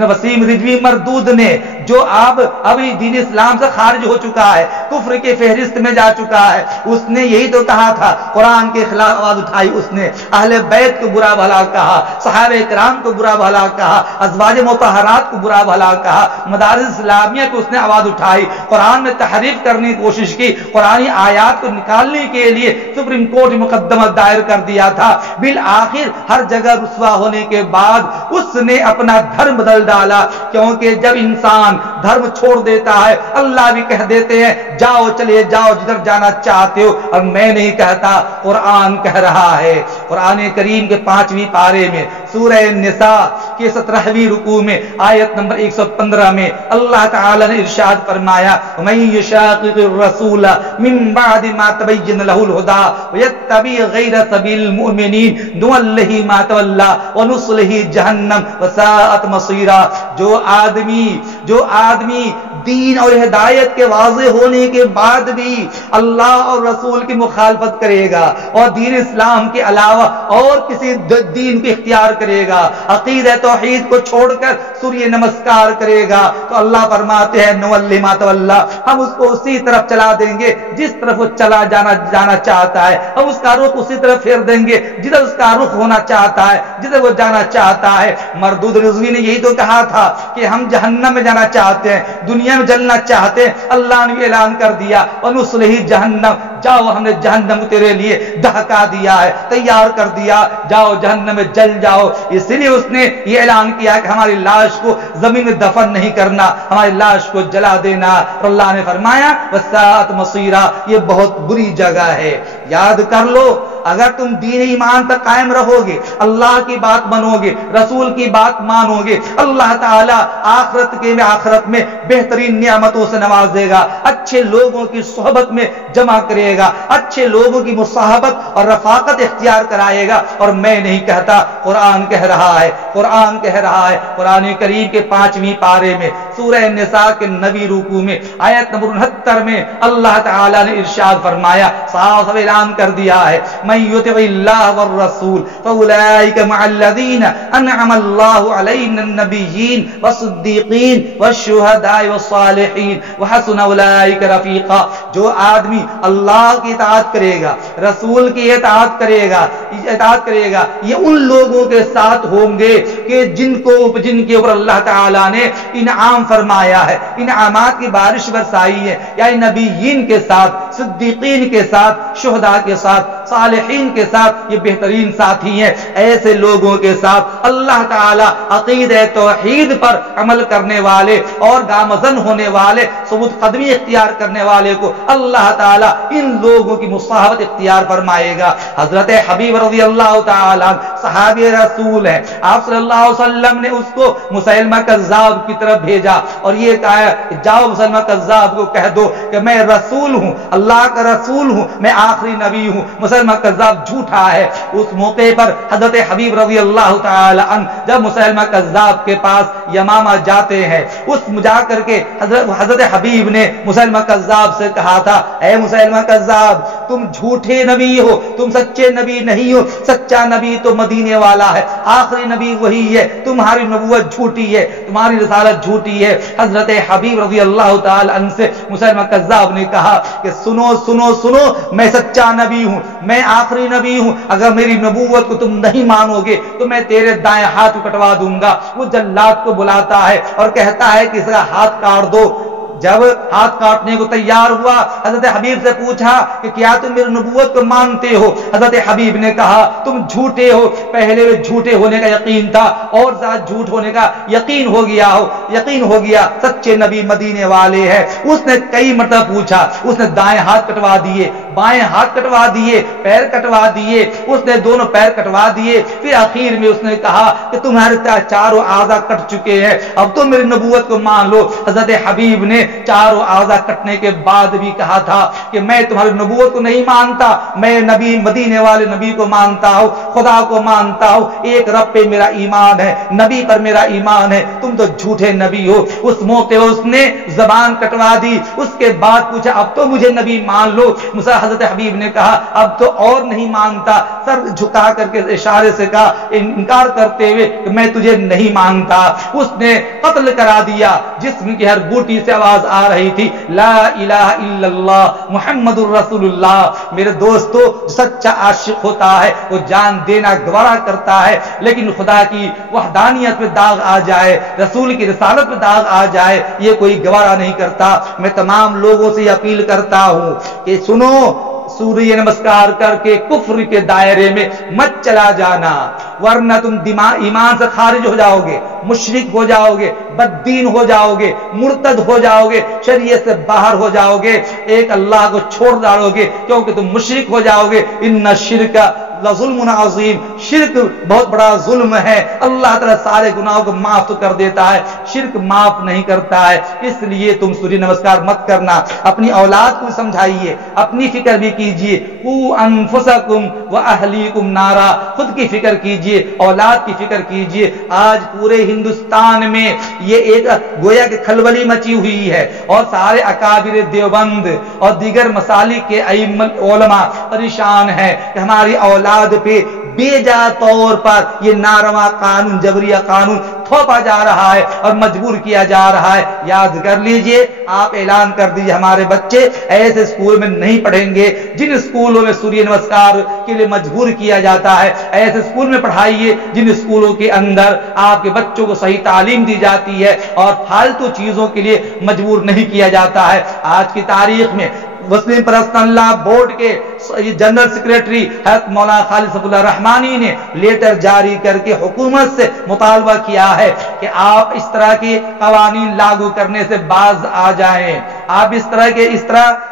وسیم رضوی مردود نے, جو ابھی دین اسلام سے خارج ہو چکا ہے, کفر کے فہرست میں جا چکا ہے, اس نے یہی تو کہا تھا, قرآن کے خلاف آواز اٹھائی اس نے, اہل بیت کو برا بھلا کہا, صحابہ کرام کو برا بھلا کہا, ازواج مطہرات کو برا بھلا کہا, مدارس اسلامیہ کو اس نے آواز اٹھائی, قرآن میں تحریف کرنے کی کوشش کی, قرآنی آیات کو نکالنے کے لیے سپریم کورٹ مقدمہ دائر کر دیا تھا. بالآخر ہر جگہ رسوا ہونے کے بعد اس نے اپنا دھرم بدل ڈالا, کیونکہ جب انسان دھرم چھوڑ دیتا ہے اللہ بھی کہہ دیتے ہیں جاؤ چلے جاؤ جدھر جانا چاہتے ہو, اور میں نہیں کہتا, قرآن کہہ رہا ہے. قرآن کریم کے 5ویں پارے میں سورہ النساء کے 17ویں رکوع میں آیت نمبر 115 میں اللہ تعالی نے ارشاد فرمایا, وَمَن يُشَاقِقِ الرَّسُولَ مِن بَعْدِ مَا تَبَيَّنَ لَهُ الْهُدَىٰ وَيَتَّبِعْ غَيْرَ سَبِيلِ الْمُؤْمِنِينَ نُوَلِّهِ مَا تَوَلَّىٰ وَنُصْلِهِ جَهَنَّمَ وَسَاءَتْ مَصِيرًا. جو آدمی دین اور ہدایت کے واضح ہونے کے بعد بھی اللہ اور رسول کی مخالفت کرے گا اور دین اسلام کے علاوہ اور کسی دین کو اختیار کرے گا, عقیدہ توحید کو چھوڑ کر سورہ نمسکار کرے گا, تو اللہ فرماتے ہیں نولی ما تولی, ہم اس کو اسی طرف چلا دیں گے جس طرف وہ جانا چاہتا ہے, ہم اس کا رخ اسی طرف پھیر دیں گے جدھر اس کا رخ ہونا چاہتا ہے, جدھر وہ جانا چاہتا ہے. مردود رضوی نے یہی تو کہا تھا کہ ہم جہنم میں جانا چاہتے ہیں, دنیا میں جلنا چاہتے ہیں. اللہ نے اعلان کر دیا ونصلہ جہنم, جاؤ ہم نے جہنم تیرے لیے دہکا دیا ہے, تیار کر دیا, جاؤ جہنم میں جل جاؤ. اس لیے اس نے یہ اعلان کیا کہ ہماری لاش کو زمین میں دفن نہیں کرنا, ہماری لاش کو جلا دینا. اور اللہ نے فرمایا وساءت مصیرا, یہ بہت بری جگہ ہے. یاد کر لو, اگر تم دین ایمان تک قائم رہو گے, اللہ کی بات منو گے, رسول کی بات مانو گے, اللہ تعالیٰ آخرت میں بہترین نعمتوں سے نوازے گا, اچھے لوگوں کی صحبت میں جمع کرے گا, اچھے لوگوں کی مصاحبت اور رفاقت اختیار کرائے گا. اور میں نہیں کہتا, قرآن کہہ رہا ہے, قرآن کہہ رہا ہے. قرآن کریم کے 5ویں پارے میں سورہ النساء کے 9ویں رکوع میں آیت نمبر 69 میں اللہ تعالیٰ نے ارشاد فرمایا, صاف اعلان کر دیا ہے, من يطع الله والرسول فاولئك مع الذين انعم الله عليهم من النبيين والصديقين والشهداء والصالحين وحسن اولئك رفيقا. جو آدمی اللہ کی اطاعت کرے گا, رسول کی اطاعت کرے گا, یہ ان لوگوں کے ساتھ ہوں گے کہ جن کے اوپر اللہ تعالیٰ نے انعام فرمایا ہے, انعامات کی بارش برسائی ہے, یعنی نبیین کے ساتھ, صدیقین کے ساتھ, شہداء کے ساتھ, صالحین کے ساتھ یہ بہترین ساتھی ہیں۔ ایسے لوگوں کے ساتھ اللہ تعالیٰ عقیدہ توحید پر عمل کرنے والے اور گامزن ہونے والے، ثبوت قدمی اختیار کرنے والے کو اللہ تعالیٰ ان لوگوں کی مصاحبت اختیار فرمائے گا۔ حضرت حبیب رضی اللہ تعالیٰ صحابی رسول ہیں، آپ صلی اللہ علیہ وسلم نے اس کو مسیلمہ کذاب کی طرف بھیجا اور یہ کہا کہ جاؤ مسیلمہ کذاب کو کہہ دو کہ میں رسول ہوں، اللہ کا رسول ہوں، میں آخری نبی ہوں۔ مسیلمہ کذاب جھوٹا ہے۔ اس موقع پر حضرت حبیب رضی اللہ تعالی عنہ جب مسیلمہ کذاب کے پاس یمامہ جاتے ہیں، اس جا کر کے حضرت حبیب نے مسیلمہ کذاب سے کہا تھا، اے مسیلمہ کذاب، تم جھوٹے نبی ہو، تم سچے نبی نہیں ہو، سچا نبی تو مدینے والا ہے، آخری نبی وہی ہے، تمہاری نبوت جھوٹی ہے، تمہاری رسالت جھوٹی ہے۔ حضرت حبیب رضی اللہ تعالی عنہ سے مسیلمہ کذاب نے کہا کہ سنو سنو سنو، میں سچا نبی ہوں، میں آخری نبی ہوں، اگر میری نبوت کو تم نہیں مانو گے تو میں تیرے دائیں ہاتھ کٹوا دوں گا۔ وہ جلاد کو بلاتا ہے اور کہتا ہے کہ اس کا ہاتھ کاٹ دو۔ جب ہاتھ کاٹنے کو تیار ہوا، حضرت حبیب سے پوچھا کہ کیا تم میری نبوت کو مانتے ہو؟ حضرت حبیب نے کہا تم جھوٹے ہو۔ پہلے جھوٹے ہونے کا یقین تھا اور زیادہ جھوٹ ہونے کا یقین ہو گیا سچے نبی مدینے والے ہیں۔ اس نے کئی مرتبہ پوچھا، اس نے دائیں ہاتھ کٹوا دیے، بائیں ہاتھ کٹوا دیے، پیر کٹوا دیے، اس نے دونوں پیر کٹوا دیے۔ پھر آخر میں اس نے کہا کہ تمہارے چاروں اعضاء کٹ چکے ہیں، اب تم میری نبوت کو مان لو۔ حضرت حبیب نے چاروں اعضاء کٹنے کے بعد بھی کہا تھا کہ میں تمہاری نبوت کو نہیں مانتا، میں نبی مدینے والے نبی کو مانتا ہوں، خدا کو مانتا ہوں، ایک رب پہ میرا ایمان ہے، نبی پر میرا ایمان ہے، تم تو جھوٹے نبی ہو۔ اس موقع اس نے زبان کٹوا دی۔ اس کے بعد پوچھا اب تو مجھے نبی مان لو۔ حضرت حبیب نے کہا اب تو اور نہیں مانتا، سر جھکا کر کے اشارے سے کہا انکار کرتے ہوئے کہ میں تجھے نہیں مانتا۔ اس نے قتل کرا دیا۔ جسم کی ہر بوٹی سے آواز آ رہی تھی لا الہ الا اللہ محمد الرسول اللہ۔ میرے دوستو، سچا عاشق ہوتا ہے وہ جان دینا گوارا کرتا ہے، لیکن خدا کی وحدانیت پہ داغ آ جائے، رسول کی رسالت پہ داغ آ جائے، یہ کوئی گوارا نہیں کرتا۔ میں تمام لوگوں سے اپیل کرتا ہوں کہ سنو، سوریہ نمسکار کر کے کفر کے دائرے میں مت چلا جانا، ورنہ تم ایمان سے خارج ہو جاؤ گے، مشرک ہو جاؤ گے، بددین ہو جاؤ گے، مرتد ہو جاؤ گے، شریعت سے باہر ہو جاؤ گے، ایک اللہ کو چھوڑ ڈالو گے کیونکہ تم مشرک ہو جاؤ گے۔ ان الشرک لظلم عظیم، شرک بہت بڑا ظلم ہے۔ اللہ تعالیٰ سارے گناہوں کو معاف تو کر دیتا ہے، شرک معاف نہیں کرتا ہے۔ اس لیے تم سوریہ نمسکار مت کرنا، اپنی اولاد کو سمجھائیے، اپنی فکر بھی کیجیے۔ قوا انفسکم واہلیکم نارا، خود کی فکر کیجیے، اولاد کی فکر کیجیے۔ آج پورے ہندوستان میں یہ ایک گویا کہ کھلبلی مچی ہوئی ہے اور سارے اکابر دیوبند اور دیگر مسالک کے علماء پریشان ہیں کہ ہماری اولاد پہ بے جا طور پر یہ ناروا قانون، جبریہ قانون تھوپا جا رہا ہے اور مجبور کیا جا رہا ہے۔ یاد کر لیجئے، آپ اعلان کر دیجئے ہمارے بچے ایسے اسکول میں نہیں پڑھیں گے جن اسکولوں میں سوریہ نمسکار کے لیے مجبور کیا جاتا ہے۔ ایسے اسکول میں پڑھائیے جن اسکولوں کے اندر آپ کے بچوں کو صحیح تعلیم دی جاتی ہے اور فالتو چیزوں کے لیے مجبور نہیں کیا جاتا ہے۔ آج کی تاریخ میں مسلم پرسنل لا بورڈ کے جنرل سیکریٹری حضرت مولانا خالد صف اللہ رحمانی نے لیٹر جاری کر کے حکومت سے مطالبہ کیا ہے کہ آپ اس طرح کے قوانین لاگو کرنے سے باز آ جائیں، آپ اس طرح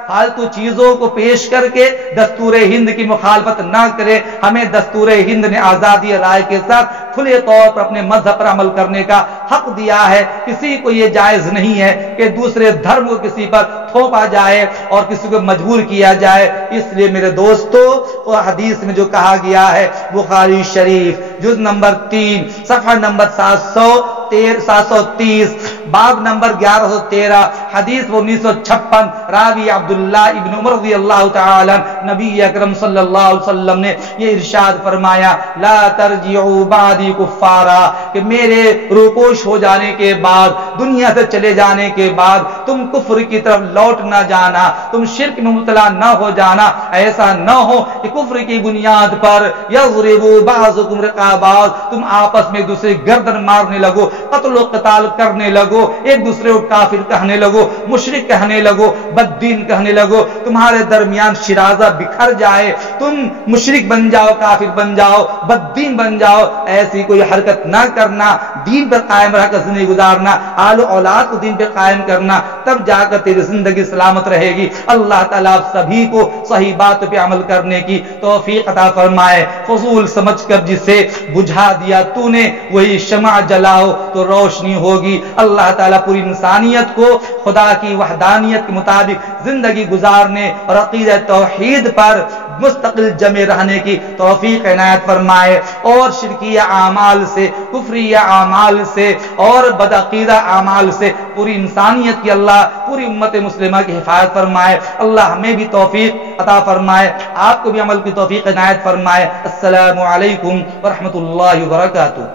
فالتو چیزوں کو پیش کر کے دستور ہند کی مخالفت نہ کریں۔ ہمیں دستور ہند نے آزادی رائے کے ساتھ کھلے طور پر اپنے مذہب پر عمل کرنے کا حق دیا ہے۔ کسی کو یہ جائز نہیں ہے کہ دوسرے دھرم کو کسی پر تھوپا جائے اور کسی کو مجبور کیا جائے۔ اس لیے میرے دوستو، حدیث میں جو کہا گیا ہے بخاری شریف جز نمبر 3 صفحہ نمبر 730 باب نمبر 1113 حدیث 1956 راوی عبداللہ ابن عمر رضی اللہ تعالی نبی اکرم صلی اللہ علیہ وسلم نے یہ ارشاد فرمایا لا ترجعوا بعدی کفارا، کہ میرے روپوش ہو جانے کے بعد، دنیا سے چلے جانے کے بعد تم کفر کی طرف لوٹ نہ جانا، تم شرک میں مبتلا نہ ہو جانا۔ ایسا نہ ہو کہ کفر کی بنیاد پر یضرب بعضکم رقاب بعض، تم آپس میں دوسرے گردن مارنے لگو، قتل و قتال کرنے لگو، لگو, ایک دوسرے کو کافر کہنے لگو, مشرک کہنے لگو, بددین کہنے لگو, تمہارے درمیان شرازہ بکھر جائے, تم مشرک بن جاؤ, کافر بن جاؤ, بددین بن جاؤ, ایسی کوئی حرکت نہ کرنا, دین پر قائم رہ کر زندگی گزارنا, آل و اولاد کو دین پہ قائم کرنا, تب جا کر تیری زندگی سلامت رہے گی. اللہ تعالیٰ آپ سبھی کو صحیح بات پہ عمل کرنے کی توفیق عطا فرمائے. فضول سمجھ کر جسے بجھا دیا تو نے وہی شمع جلاؤ تو روشنی ہوگی. اللہ تعالیٰ پوری انسانیت کو خدا کی وحدانیت کے مطابق زندگی گزارنے اور عقیدہ توحید پر مستقل جمع رہنے کی توفیق عنایت فرمائے, اور شرکیہ اعمال سے, کفریہ اعمال سے اور بدعقیدہ اعمال سے پوری انسانیت کی اللہ, پوری امت مسلمہ کی حفاظت فرمائے. اللہ ہمیں بھی توفیق عطا فرمائے, آپ کو بھی عمل کی توفیق عنایت فرمائے. السلام علیکم ورحمۃ اللہ وبرکاتہ.